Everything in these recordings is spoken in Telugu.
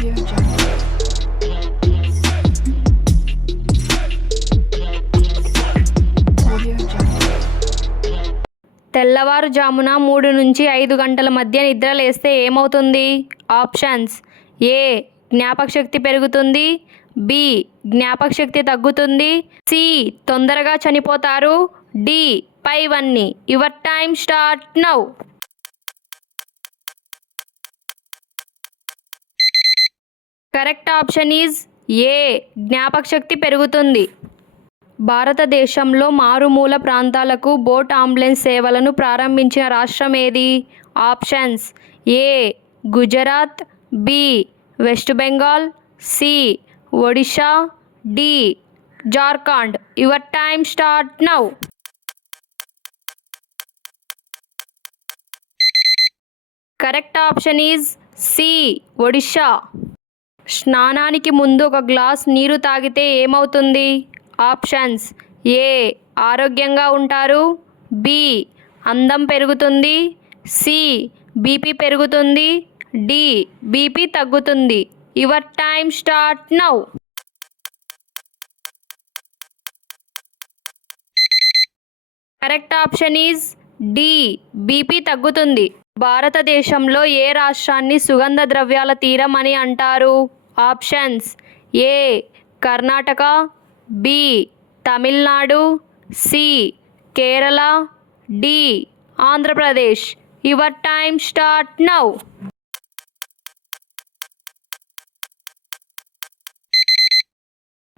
తెల్లవారుజామున మూడు నుంచి ఐదు గంటల మధ్య నిద్ర లేస్తే ఏమవుతుంది? ఆప్షన్స్. ఏ. జ్ఞాపకశక్తి పెరుగుతుంది. బి. జ్ఞాపకశక్తి తగ్గుతుంది. సి. తొందరగా చనిపోతారు. డి. పైవన్నీ your time start now. Correct option is A. జ్ఞాపకశక్తి పెరుగుతుంది. భారతదేశంలో మారుమూల ప్రాంతాలకు బోట్ అంబులెన్స్ సేవలను ప్రారంభించిన రాష్ట్రం ఏది? Options A. Gujarat B. West Bengal C. Odisha D. Jharkhand. Your time start now. Correct option is C. Odisha స్నానానికి ముందు ఒక గ్లాస్ నీరు తాగితే ఏమవుతుంది? ఆప్షన్స్. ఏ. ఆరోగ్యంగా ఉంటారు. బి. అందం పెరుగుతుంది. సి. బీపీ పెరుగుతుంది. డి. బీపీ తగ్గుతుంది. Your time start now. Correct option is D. BP తగ్గుతుంది. భారతదేశంలో ఏ రాష్ట్రాన్ని సుగంధ ద్రవ్యాల తీరం అని అంటారు? Options A Karnataka B Tamil Nadu C Kerala D Andhra Pradesh. Your time start now.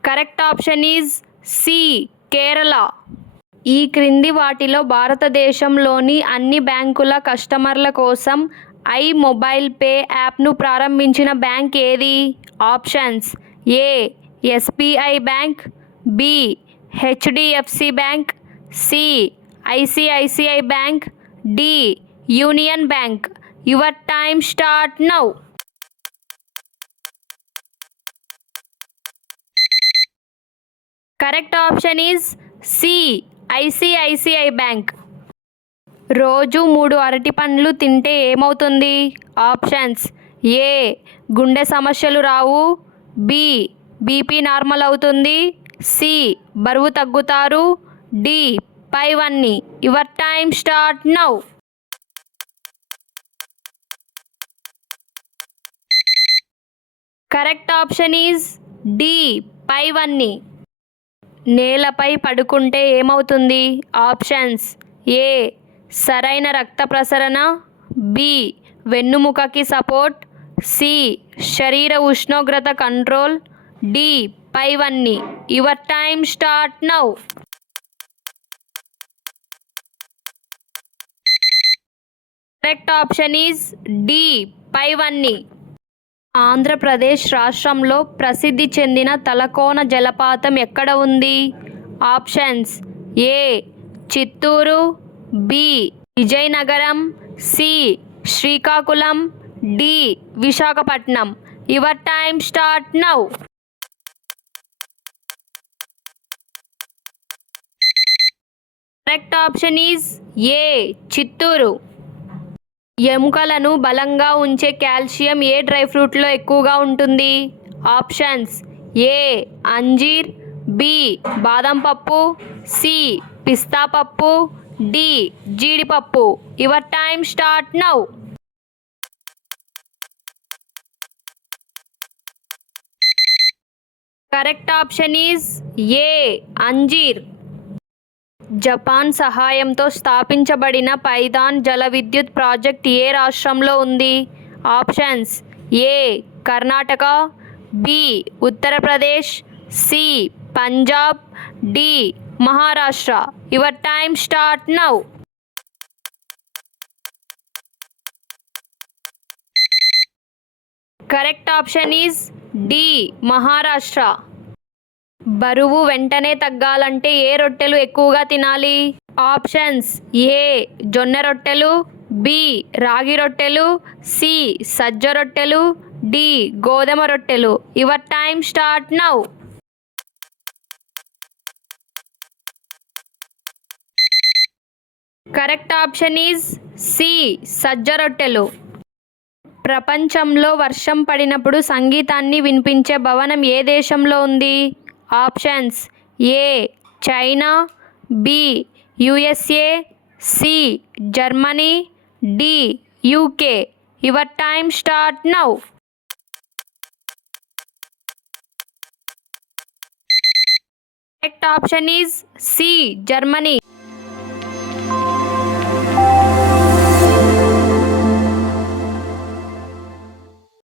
Correct option is C Kerala. ఈ క్రింది వాటిలో భారతదేశంలోని అన్ని బ్యాంకుల కస్టమర్ల కోసం ఐ మొబైల్ పే యాప్ను ప్రారంభించిన బ్యాంక్ ఏది? Options A SBI bank B HDFC bank C ICICI bank D union bank. Your time start now. Correct option is C ICICI bank. రోజు మూడు అరటి పండ్లు తింటే ఏమవుతుంది? ఆప్షన్స్. ఏ. గుండె సమస్యలు రావు. బి. బీపీ నార్మల్ అవుతుంది. సి. బరువు తగ్గుతారు. డి. పైవన్నీ your time start now. Correct option is D. పైవన్నీ నేలపై పడుకుంటే ఏమవుతుంది? ఆప్షన్స్. ఏ. సరైన రక్త ప్రసరణ బి వెన్నుముకకి సపోర్ట్ సి శరీర ఉష్ణోగ్రత కంట్రోల్ డి పైవన్నీ. Your time start now. Correct option is D పైవన్నీ. ఆంధ్రప్రదేశ్ రాష్ట్రంలో ప్రసిద్ధి చెందిన తలకోన జలపాతం ఎక్కడ ఉంది? Options A Chittoor B. Vizianagaram C. Srikakulam D. Visakhapatnam. Your time start now. Correct option is A. Chittoor. ఎముకలను బలంగా ఉంచే కాల్షియం ఏ డ్రై ఫ్రూట్లో ఎక్కువగా ఉంటుంది? Options A. అంజీర్ బి. బాదం పప్పు సి. పిస్తా పప్పు డి. జీడిపప్పు. Your time start now. Correct option is A. అంజీర్. Japan సహాయంతో స్థాపించబడిన పైథాన్ జల విద్యుత్ ప్రాజెక్ట్ ఏ రాష్ట్రంలో ఉంది? Options A. Karnataka B. Uttar Pradesh C. Punjab D. Maharashtra. Your time start now correct option is D Maharashtra. బరువు వెంటనే తగ్గాలంటే ఏ రొట్టెలు ఎక్కువగా తినాలి? ఆప్షన్స్ ఏ జొన్న రొట్టెలు బి రాగి రొట్టెలు సి సజ్జ రొట్టెలు డి గోధుమ రొట్టెలు. Your time start now correct option is C సజ్జ రొట్టెలు. ప్రపంచంలో వర్షం పడినప్పుడు సంగీతాన్ని వినిపించే భవనం ఏ దేశంలో ఉంది? Options A China B USA C Germany D UK. Your time start now. Correct option is C Germany.